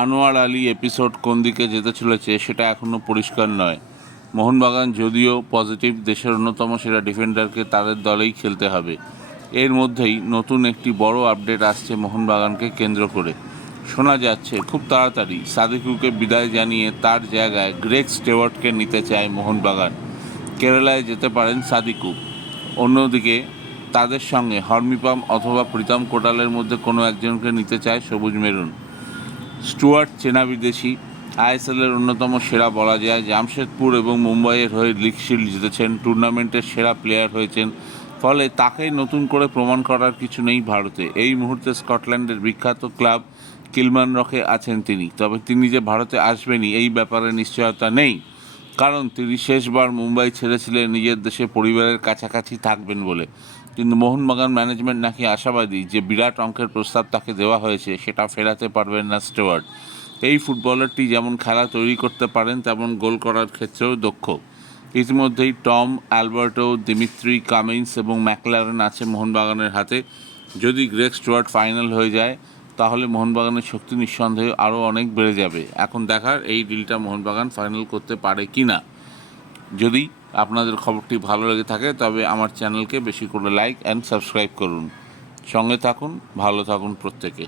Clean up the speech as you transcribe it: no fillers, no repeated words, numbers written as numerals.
Anwar Ali episode কোন দিকে যেতে চলেছে সেটা এখনও পরিষ্কার নয়। মোহনবাগান যদিও পজিটিভ, দেশের অন্যতম সেরা ডিফেন্ডারকে তাদের দলেই খেলতে হবে। এর মধ্যেই নতুন একটি বড় আপডেট আসছে মোহনবাগানকে কেন্দ্র করে। শোনা যাচ্ছে খুব তাড়াতাড়ি সাদিকুকে বিদায় জানিয়ে তার জায়গায় গ্রেগ স্টেওয়ার্টকে নিতে চায় মোহনবাগান। কেরালায় যেতে পারেন সাদিকু। অন্যদিকে তাদের সঙ্গে হরমিপাম অথবা প্রীতম কোটালের মধ্যে কোনো একজনকে নিতে চায় সবুজ মেরুন। স্টুয়ার্ট চেনা বিদেশি, আইএসএলের অন্যতম সেরা বলা যায়। জামশেদপুর এবং মুম্বাইয়ের হয়ে লিগ শিল্ড জিতেছেন, টুর্নামেন্টের সেরা প্লেয়ার হয়েছেন। ফলে তাকে নতুন করে প্রমাণ করার কিছু নেই ভারতে। এই মুহূর্তে স্কটল্যান্ডের বিখ্যাত ক্লাব কিলমানরকে আছেন তিনি। তবে তিনি যে ভারতে আসবেনই এই ব্যাপারে নিশ্চয়তা নেই, কারণ তিনি শেষবার মুম্বাই ছেড়েছিলেন নিজের দেশে পরিবারের কাছাকাছি থাকবেন বলে। কিন্তু মোহনবাগান ম্যানেজমেন্ট নাকি আশাবাদী যে বিরাট অঙ্কের প্রস্তাব তাকে দেওয়া হয়েছে সেটা ফেরাতে পারবেন না স্টুয়ার্ট। এই ফুটবলারটি যেমন খেলা তৈরি করতে পারেন তেমন গোল করার ক্ষেত্রেও দক্ষ। ইতিমধ্যেই টম, অ্যালবার্টো, দিমিত্রি, কামিন্স এবং ম্যাকলারেন আছে মোহনবাগানের হাতে। যদি গ্রেগ স্টুয়ার্ট ফাইনাল হয়ে যায় তাহলে মোহনবাগানের শক্তি নিঃসন্দেহে আরও অনেক বেড়ে যাবে। এখন দেখার এই ডিলটা মোহনবাগান ফাইনাল করতে পারে কি না। যদি আপনাদের খবরটি ভালো লেগে থাকে তবে আমার চ্যানেলকে বেশি করে লাইক অ্যান্ড সাবস্ক্রাইব করুন। সঙ্গে থাকুন, ভালো থাকুন প্রত্যেকে।